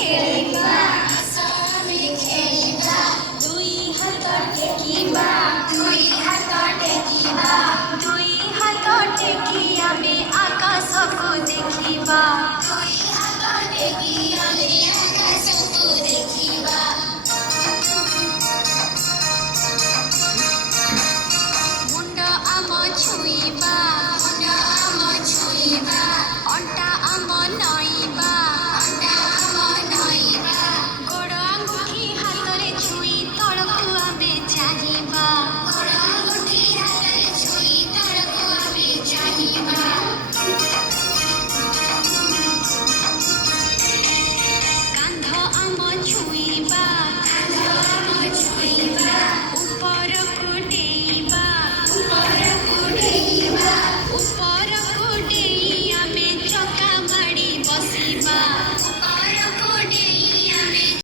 খেলিবা আসামি খেলিবা দুই হাত টেকিবা দুই হাত টেকি আমি আকাশকু দেখিবা।